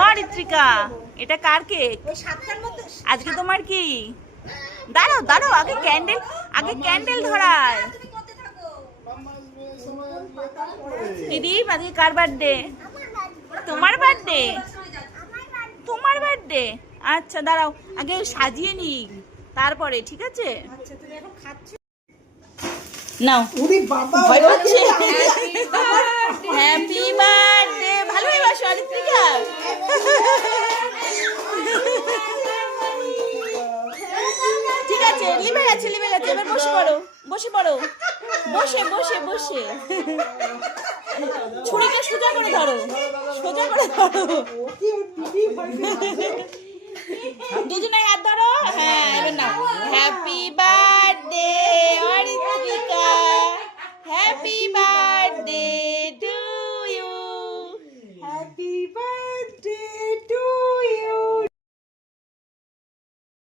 ও ঋত্বিকা, এটা কার কেক? আজকে তোমার কি? দাঁড়াও দাঁড়াও, আগে ক্যান্ডেল ধরায়। দিদি আজকে কার বার্থডে? তোমার বার্থডে? তোমার বার্থডে? আচ্ছা দাঁড়াও, আগে সাজিয়ে নি তারপরে, ঠিক আছে? নাও। ভয় পাচ্ছে। Happy birthday. ভালোই বাসো ঋত্বিকা। ঠিক আছে, লিভে গেছে। এবার বসে পড়ো। বসে ছুরিকে সোজা করে ধরো। দুজনে হাত ধরো। হ্যাঁ, এবার না। Happy birthday Ritwika, happy birthday.